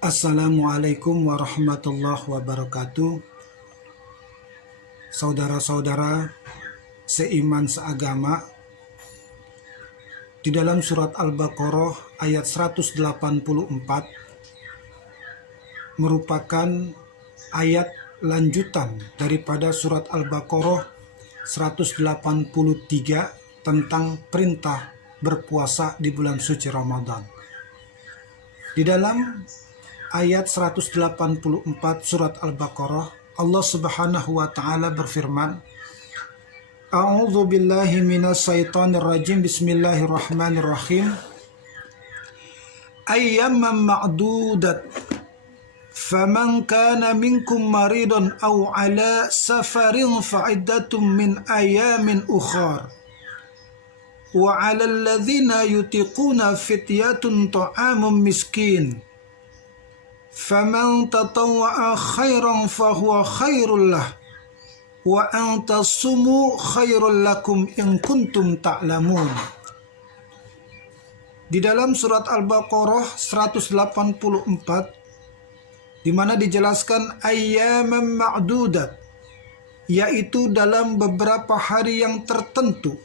Assalamualaikum warahmatullahi wabarakatuh. Saudara-saudara seiman seagama, di dalam surat Al-Baqarah ayat 184 merupakan ayat lanjutan daripada surat Al-Baqarah 183 tentang perintah berpuasa di bulan suci Ramadan. Di dalam ayat 184 surat Al-Baqarah, Allah Subhanahu wa taala berfirman, A'udzu billahi minas syaitonir rajim. Bismillahirrahmanirrahim. Ayyaman ma'dudat. Faman kana minkum maridun aw ala safarin fa'iddatun min ayamin ukhar. Wa 'alal ladzina yutiquna fityatun ta'amun miskin. Faman tatawwa'a khairan fahuwa khairul lah. Wa an tasumu khairul lakum in kuntum ta'lamun. Di dalam surat Al-Baqarah 184 di mana dijelaskan ayyaman ma'dudat, yaitu dalam beberapa hari yang tertentu.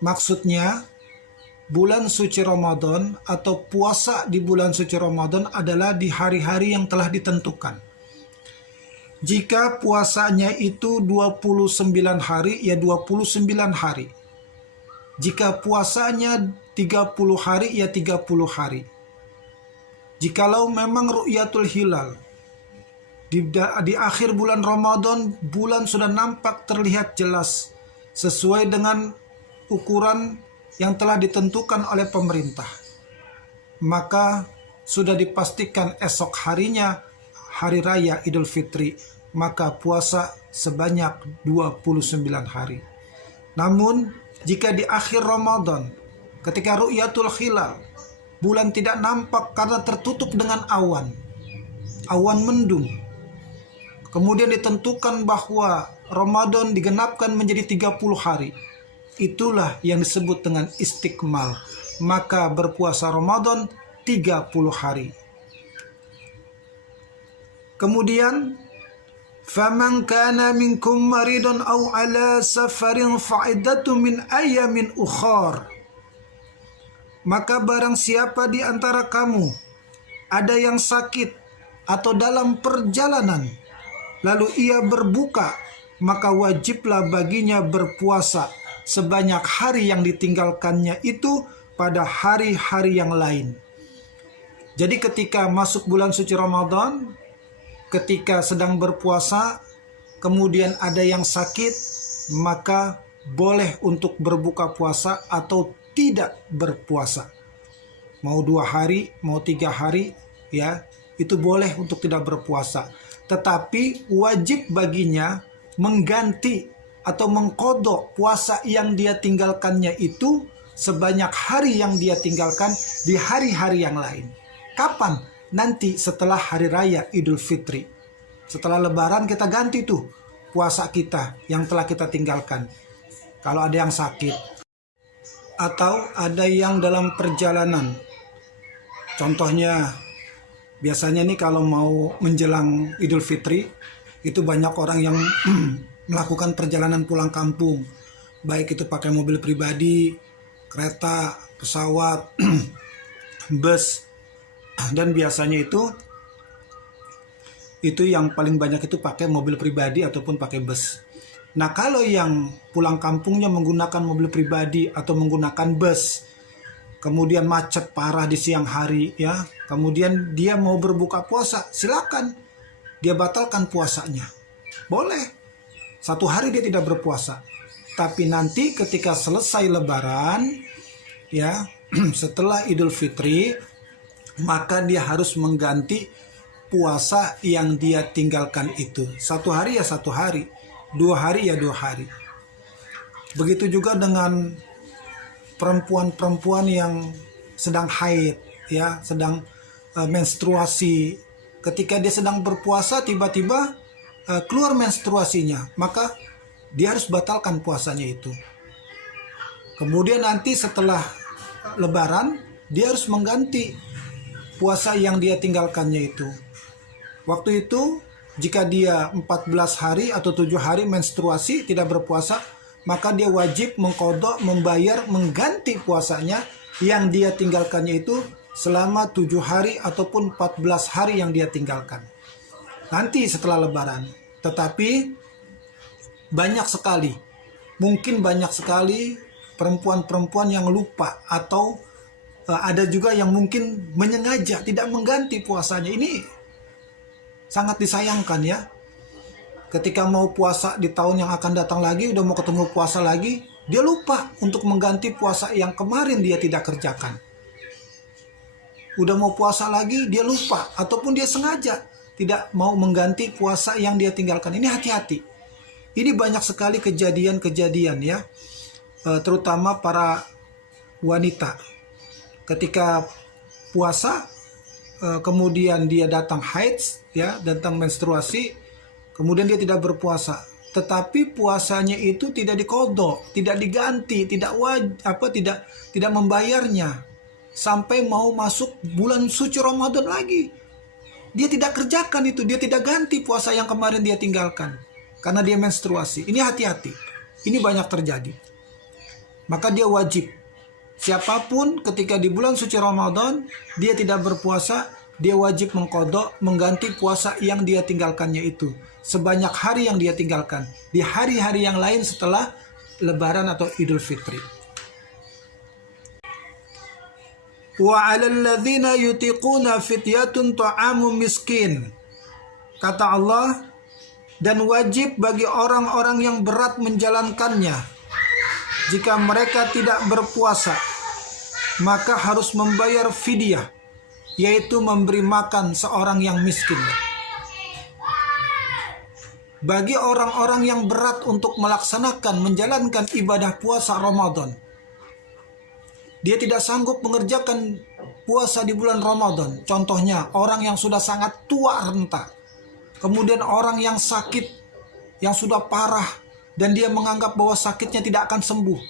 Maksudnya, bulan suci Ramadan atau puasa di bulan suci Ramadan adalah di hari-hari yang telah ditentukan. Jika puasanya itu 29 hari, ya 29 hari. Jika puasanya 30 hari, ya 30 hari. Jikalau memang ru'yatul hilal, di akhir bulan Ramadan, bulan sudah nampak terlihat jelas sesuai dengan ukuran yang telah ditentukan oleh pemerintah, maka sudah dipastikan esok harinya hari raya Idul Fitri, maka puasa sebanyak 29 hari. Namun jika di akhir Ramadan, ketika ru'yatul hilal, bulan tidak nampak karena tertutup dengan awan mendung, kemudian ditentukan bahwa Ramadan digenapkan menjadi 30 hari, itulah yang disebut dengan istiqmal, maka berpuasa Ramadan 30 hari. Kemudian faman kana minkum maridun aw ala safarin fa'iddatun min ayamin ukhar. Maka barang siapa di antara kamu ada yang sakit atau dalam perjalanan, lalu ia berbuka, maka wajiblah baginya berpuasa sebanyak hari yang ditinggalkannya itu pada hari-hari yang lain. Jadi ketika masuk bulan suci Ramadan, ketika sedang berpuasa, kemudian ada yang sakit, maka boleh untuk berbuka puasa atau tidak berpuasa. Mau 2 hari, mau 3 hari, ya, itu boleh untuk tidak berpuasa. Tetapi wajib baginya mengganti atau mengkodok puasa yang dia tinggalkannya itu sebanyak hari yang dia tinggalkan di hari-hari yang lain. Kapan? Nanti setelah hari raya Idul Fitri. Setelah lebaran kita ganti tuh puasa kita yang telah kita tinggalkan. Kalau ada yang sakit atau ada yang dalam perjalanan. Contohnya, biasanya nih kalau mau menjelang Idul Fitri, itu banyak orang yang melakukan perjalanan pulang kampung, baik itu pakai mobil pribadi, kereta, pesawat, bus, dan biasanya itu yang paling banyak itu pakai mobil pribadi ataupun pakai bus. Nah, kalau yang pulang kampungnya menggunakan mobil pribadi atau menggunakan bus, kemudian macet parah di siang hari, ya, kemudian dia mau berbuka puasa, silakan dia batalkan puasanya, boleh. 1 hari dia tidak berpuasa, tapi nanti ketika selesai lebaran, ya, setelah Idul Fitri, maka dia harus mengganti puasa yang dia tinggalkan itu. 1 hari ya 1 hari, 2 hari ya 2 hari. Begitu juga dengan perempuan-perempuan yang sedang haid, ya, sedang menstruasi. Ketika dia sedang berpuasa, tiba-tiba keluar menstruasinya, maka dia harus batalkan puasanya itu. Kemudian nanti setelah lebaran, dia harus mengganti puasa yang dia tinggalkannya itu. Waktu itu jika dia 14 hari atau 7 hari menstruasi tidak berpuasa, maka dia wajib mengqadha, membayar, mengganti puasanya yang dia tinggalkannya itu selama 7 hari ataupun 14 hari yang dia tinggalkan. Nanti setelah Lebaran. Tetapi banyak sekali, mungkin banyak sekali perempuan-perempuan yang lupa atau ada juga yang mungkin menyengaja tidak mengganti puasanya. Ini sangat disayangkan ya. Ketika mau puasa di tahun yang akan datang lagi, udah mau ketemu puasa lagi, dia lupa untuk mengganti puasa yang kemarin dia tidak kerjakan. Udah mau puasa lagi, dia lupa ataupun dia sengaja tidak mau mengganti puasa yang dia tinggalkan. Ini hati-hati. Ini banyak sekali kejadian-kejadian ya, terutama para wanita. Ketika puasa, kemudian dia datang haid, ya, datang menstruasi, kemudian dia tidak berpuasa. Tetapi puasanya itu tidak diqadha, tidak diganti, tidak membayarnya sampai mau masuk bulan suci Ramadan lagi. Dia tidak kerjakan itu, dia tidak ganti puasa yang kemarin dia tinggalkan karena dia menstruasi. Ini hati-hati. Ini banyak terjadi. Maka dia wajib, siapapun ketika di bulan suci Ramadan dia tidak berpuasa, dia wajib mengqadha, mengganti puasa yang dia tinggalkannya itu sebanyak hari yang dia tinggalkan di hari-hari yang lain setelah Lebaran atau Idul Fitri. Wa 'alal ladzina yutiquna fityatun ta'amu miskin. Kata Allah, dan wajib bagi orang-orang yang berat menjalankannya. Jika mereka tidak berpuasa, maka harus membayar fidyah, yaitu memberi makan seorang yang miskin. Bagi orang-orang yang berat untuk melaksanakan, menjalankan ibadah puasa Ramadan, dia tidak sanggup mengerjakan puasa di bulan Ramadan. Contohnya, orang yang sudah sangat tua renta, kemudian orang yang sakit, yang sudah parah, dan dia menganggap bahwa sakitnya tidak akan sembuh,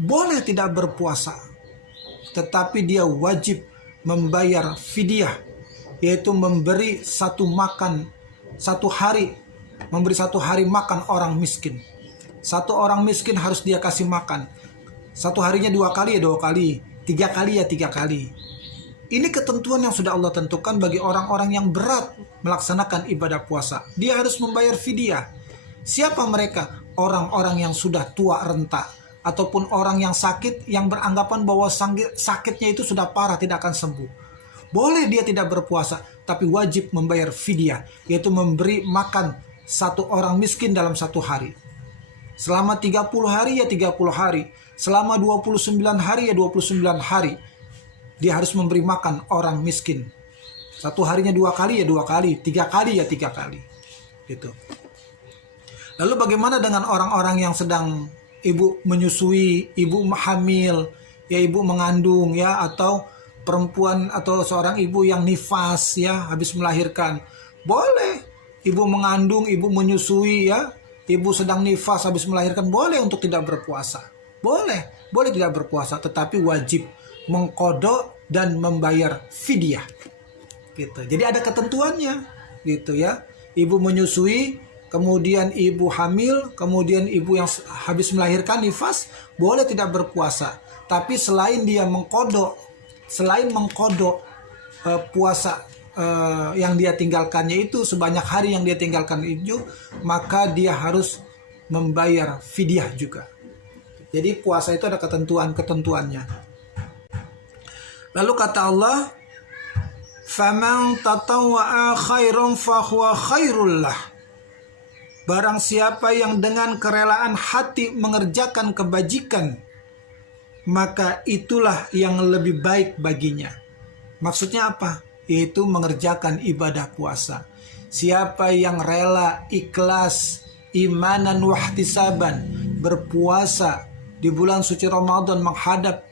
boleh tidak berpuasa. Tetapi dia wajib membayar fidyah, yaitu memberi satu hari makan orang miskin. Satu orang miskin harus dia kasih makan. Satu harinya 2 kali ya 2 kali, 3 kali ya 3 kali. Ini ketentuan yang sudah Allah tentukan bagi orang-orang yang berat melaksanakan ibadah puasa. Dia harus membayar fidyah. Siapa mereka? Orang-orang yang sudah tua renta, ataupun orang yang sakit, yang beranggapan bahwa sakitnya itu sudah parah, tidak akan sembuh. Boleh dia tidak berpuasa, tapi wajib membayar fidyah, yaitu memberi makan satu orang miskin dalam satu hari. Selama 30 hari ya 30 hari. Selama 29 hari ya 29 hari. Dia harus memberi makan orang miskin. Satu harinya 2 kali ya 2 kali. 3 kali ya 3 kali. Gitu. Lalu bagaimana dengan orang-orang yang sedang ibu menyusui, ibu hamil, ya ibu mengandung ya, atau perempuan atau seorang ibu yang nifas ya, habis melahirkan? Boleh. Ibu mengandung, ibu menyusui ya, ibu sedang nifas habis melahirkan, boleh untuk tidak berpuasa. Boleh tidak berpuasa, tetapi wajib mengqadha dan membayar fidyah. Gitu. Jadi ada ketentuannya, gitu ya. Ibu menyusui, kemudian ibu hamil, kemudian ibu yang habis melahirkan nifas, boleh tidak berpuasa. Tapi selain dia mengqadha, puasa yang dia tinggalkannya itu sebanyak hari yang dia tinggalkan itu, maka dia harus membayar fidyah juga. Jadi puasa itu ada ketentuannya. Lalu kata Allah, "Faman tatawwa'a khairan fahuwa khairul lah." Barang siapa yang dengan kerelaan hati mengerjakan kebajikan, maka itulah yang lebih baik baginya. Maksudnya apa? Yaitu mengerjakan ibadah puasa. Siapa yang rela, ikhlas, imanan wahtisaban, berpuasa di bulan suci Ramadan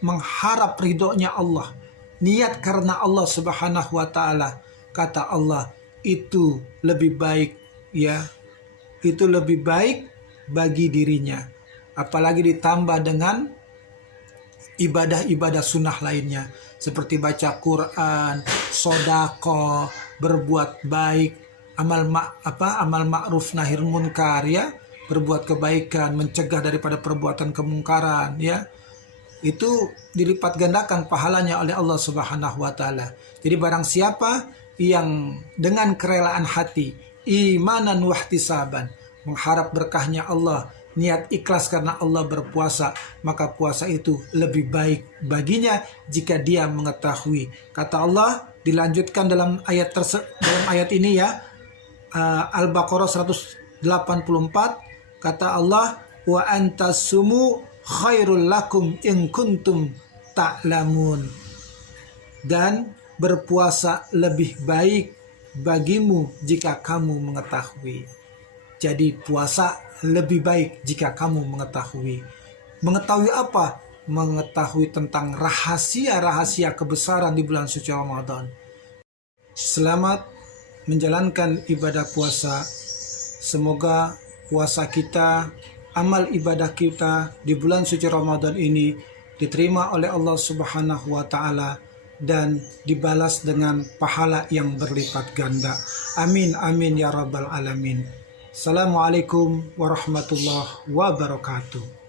mengharap ridhonya Allah, niat karena Allah Subhanahu wa taala, kata Allah, itu lebih baik ya. Itu lebih baik bagi dirinya. Apalagi ditambah dengan ibadah-ibadah sunnah lainnya seperti baca Quran, sodako, berbuat baik, amal ma'ruf nahir munkar, ya, berbuat kebaikan, mencegah daripada perbuatan kemungkaran, ya, itu dilipat gandakan pahalanya oleh Allah Subhanahu wa taala. Jadi barang siapa yang dengan kerelaan hati, imanan wahtisaban, mengharap berkahnya Allah, niat ikhlas karena Allah berpuasa, maka puasa itu lebih baik baginya jika dia mengetahui. Kata Allah dilanjutkan dalam ayat ini, ya, Al-Baqarah 184, kata Allah, wa antasumu khairul lakum in kuntum ta'lamun, dan berpuasa lebih baik bagimu jika kamu mengetahui. Jadi puasa lebih baik jika kamu mengetahui. Mengetahui apa? Mengetahui tentang rahasia-rahasia kebesaran di bulan suci Ramadan. Selamat menjalankan ibadah puasa. Semoga puasa kita, amal ibadah kita di bulan suci Ramadan ini diterima oleh Allah Subhanahu wa taala dan dibalas dengan pahala yang berlipat ganda. Amin amin ya rabbal alamin. Assalamualaikum warahmatullahi wabarakatuh.